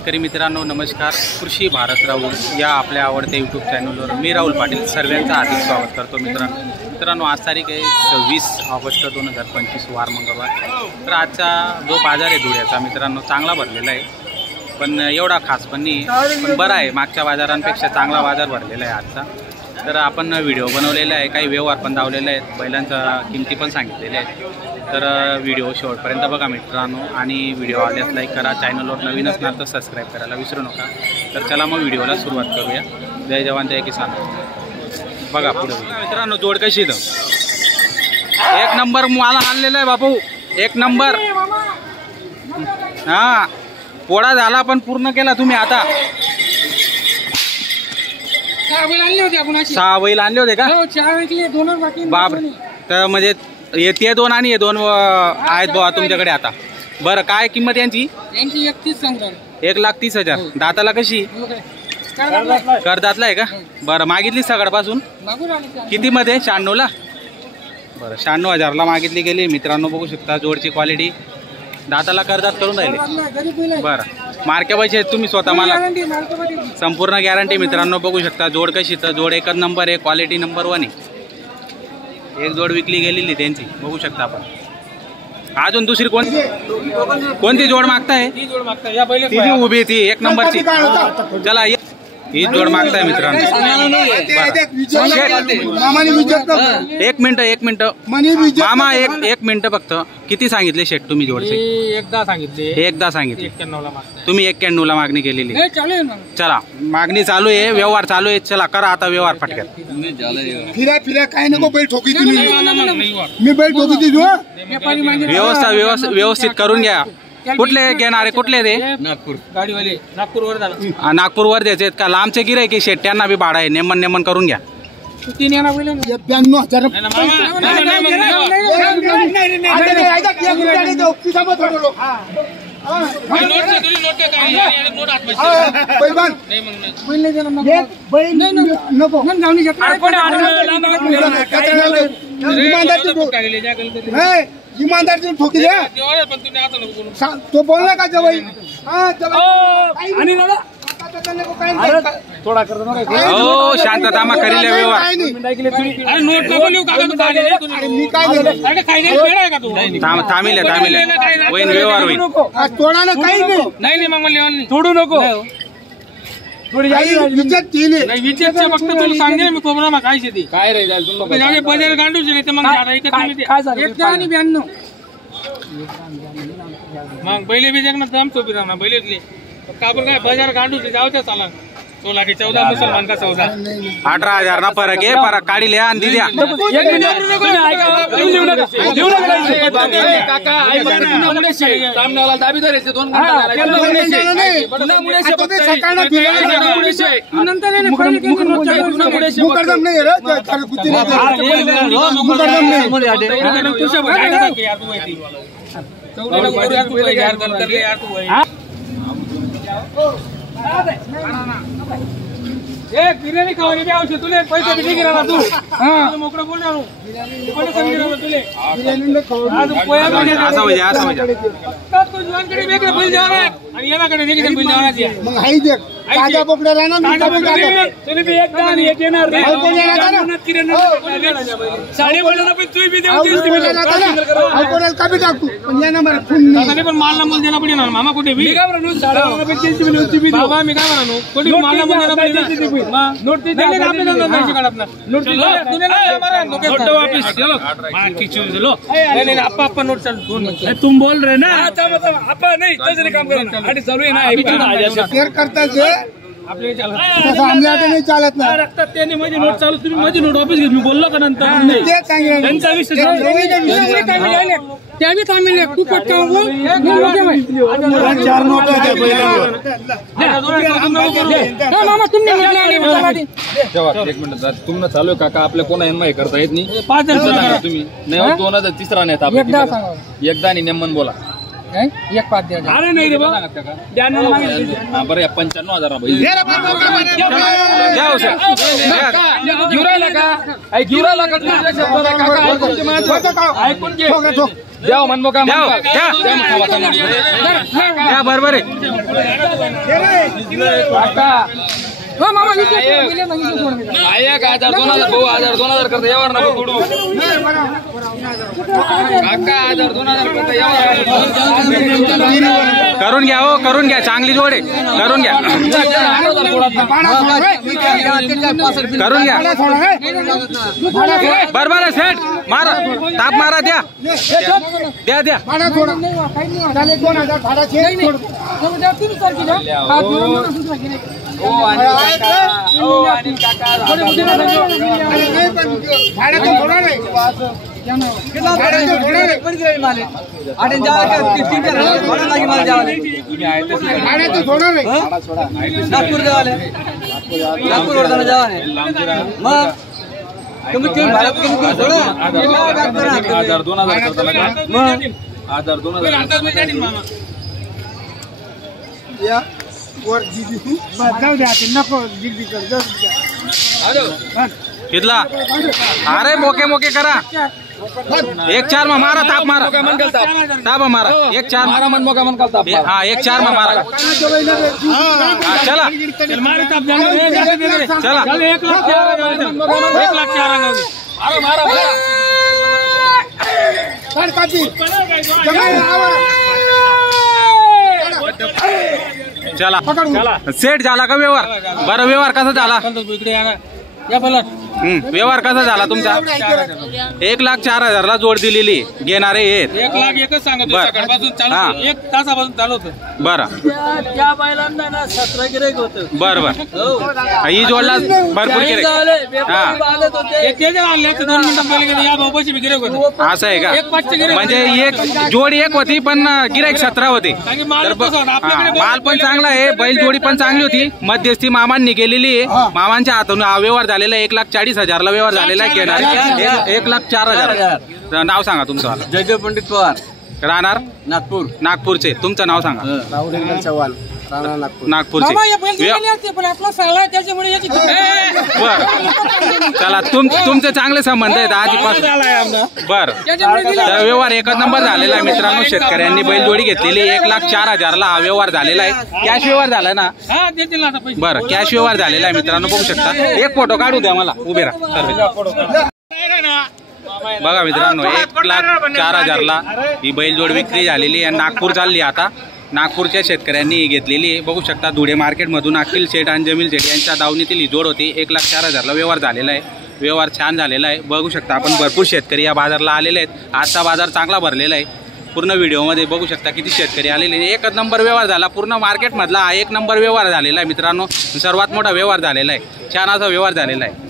शेतकरी मित्रांनो नमस्कार. कृषी भारत राहुल या आपल्या आवडत्या यूट्यूब चॅनलवर मी राहुल पाटील सर्वांचं हार्दिक स्वागत करतो. मित्रांनो आज तारीख आहे 26 ऑगस्ट 2025 वार मंगळवार. तर आजचा जो बाजार आहे धुळ्याचा मित्रांनो चांगला भरलेला आहे, पण एवढा खास पण नाही, पण बरा आहे. मागच्या बाजारांपेक्षा चांगला बाजार भरलेला आहे आजचा. तर आपण व्हिडिओ बनवलेला आहे, काही व्यवहार पण लावलेले आहेत, बैलांच्या किमती पण सांगितलेल्या आहेत. तर व्हिडिओ शेवटपर्यंत बघा मित्रांनो, आणि व्हिडिओ आल्यास लाईक करा. चॅनलवर नवीन असणार तर सबस्क्राईब करायला विसरू नका. तर चला मग व्हिडिओला सुरुवात करूया. जय जवान जय किसान. बघा पुढे मित्रांनो जोड कशी इथं एक नंबर माल आणलेला आहे बापू, एक नंबर. हा पोळा झाला पण पूर्ण केला तुम्ही. आता 6 बैल आणले होते का बाप? तर म्हणजे ते 2 आणि हे 2 आहेत बाबा तुमच्याकडे आता. बरं काय किंमत यांची? 1,30,000. दाताला कशी? करदातला आहे का? बरं मागितली सगळ्यापासून किती मध्ये? 96ला. बरं 96,000ला मागितली गेली मित्रांनो. बघू शकता जोडची क्वालिटी. दाताला करदात करून राहिले. बरं मार्के पैसे तुम्ही स्वतः मला संपूर्ण गॅरंटी मित्रांनो. बघू शकता जोड कशी, तर जोड एकच नंबर आहे, क्वालिटी नंबर 1 आहे. एक जोड विकली गेलेली त्यांची बघू शकता आपण. अजून दुसरी कोणती जोड मागताय? ती उभी ती एक नंबरची. चला ही जोड मागताय मित्रांनो. एक मिनिट मामा, एक मिनिट फक्त. किती सांगितले शेट तुम्ही जोडचे? एकदा सांगितले. तुम्ही 91ला मागणी केलेली. चला मागणी चालू आहे, व्यवहार चालू आहे. चला करा आता व्यवहार पटकन. फिरा काय नको बैल ठोकी तुम्ही. मी बैल ठोकी व्यवस्थित करून घ्या. कुठले घेणारे? कुठले ते? गाडीवाले नागपूरवर द्यायचे का? लांबचे गिऱ्हाईक की शेट त्यांना बी भाडा आहे. नेमन करून घ्या. 92,000. इमानदार ठोकी द्या. तो बोलला का जवाई? थोडा हो शांतता मा करील व्यवहार. थांबिले होईन व्यवहार होईल. तोडायला काही नाही. तोडू नको. विचार फक्त तुला सांगेल मी कोबरा काय शेती काय राहील बजार गांडूच नाही तर मग बैले बी जगणार दम चोपी राहणार बैलेतले काबर काय बजार गांडूच जाऊच्या चाला. 16 के 14 मुसलमान का 14. 18,000 ना फरक आहे. फरक काढी लिहा आणि द्या. बिर्याणी खावानी बी आवश्यक तुले पैसे बी नाही तू मोकळं बोल ना तुले जुवानकडे वेगळं बैल जाणार आणि याकडे वेगळे बैल जाणार. मग हाई देख ताजा बोकडा राहणार. तुम्ही बी एकदा आणि एक येणार साडे बोलायला पण तुम्ही बी कमी टाकू पण मालला मोल देणं पडेल. मामा कुठे मी काय म्हणू बाबा मी काय म्हणू कुठे मालला मोल देणं पडेल. नोट नोट चालू तुम बोल रहे ना नहीं काम चालू आहे ना करतात नाही चालत ना. त्याने माझी नोट चालू तुम्ही माझी नोट ऑफिस घेत मी बोललो का नंतर त्यांचा विषय त्यावेळी कामी तू पटकावून तुम्हाला चालू काका आपल्या कोणा माहिती करता येत नाही. 5,000 तुम्ही नाही 2,000 तिसरा नाही एकदा आणि नेमन बोला. एक 5 द्या. अरे नाही रे बरं 95,000 ऐकून घे द्या मनमोकळा द्या द्या द्या बरोबर आहे. हो मामा 1000 2000 करता यावर नको तोडू काका 1000 करता यावर करून घ्या हो, करून घ्या. चांगली जोड आहे, करून घ्या, करून घ्या. बरोबर आहे सेट. मारा ताप मारा. द्या द्या द्या. कितला अरे मोके मोके करा. 1-4 में मारा. ताप मारा. ताप मारा. 1-4 मारा मनमोकळा मन करता. हाँ 1-4 में मारा. चला चला 1,00,000 चला. सेट झाला का व्यवहार? बरं व्यवहार कसा झाला? व्यवहार कसा झाला तुमचा? 1,04,000 जोड दिलेली घेणारे आहेत. 1,00,000 एकच सांगतो. सकाळपासून चालू 1 तासापासून चालू होतं. बरं त्या बैलांना ना 17 गिऱ्हाईक होतं. बरं बरं. ही जोडला भरपूर गिऱ्हाईक. हा असं आहे का? म्हणजे एक जोडी एक होती पण गिऱ्हाईक 17 होते. माल पण चांगला आहे, बैल जोडी पण चांगली होती. मध्यस्थी मामांनी केलेली आहे. मामांच्या हातून हा व्यवहार झालेला आहे. 1,40,000 व्यवहार झालेला आहे. घेणार 1,04,000. नाव सांगा तुमचं? जयदेव पंडित पवार, राहणार नागपूर. नागपूरचे. तुमचं नाव सांगा? राहुल चव्हाण, नागपूरचे. बर चला तुमचे चांगले संबंध आहेत आधीपासून. बर तर व्यवहार एकच नंबर झालेला आहे मित्रांनो. शेतकऱ्यांनी बैलजोडी घेतलेली 1,04,000 हा व्यवहार झालेला आहे. कॅश व्यवहार झाला ना? बरं कॅश व्यवहार झालेला आहे मित्रांनो. बघू शकता. एक फोटो काढू द्या मला. उभे राहा. बघा मित्रांनो 1,04,000 ही बैलजोड विक्री झालेली आहे. नागपूर चालली आता. नागपूरच्या शेतकऱ्यांनी घेतलेली आहे. बघू शकता धुळे मार्केटमधून अखिल शेठ आणि जमील शेठ यांच्या दावणीतील ही जोड होती. 1,04,000 व्यवहार झालेला आहे. व्यवहार छान झालेला आहे. बघू शकता आपण भरपूर शेतकरी या बाजारला आलेले आहेत. आजचा बाजार चांगला भरलेला आहे. पूर्ण व्हिडिओमध्ये बघू शकता किती शेतकरी आलेले. एकच नंबर व्यवहार झाला. पूर्ण मार्केटमधला हा 1 नंबर व्यवहार झालेला आहे मित्रांनो. सर्वात मोठा व्यवहार झालेला आहे. छान असा व्यवहार झालेला आहे.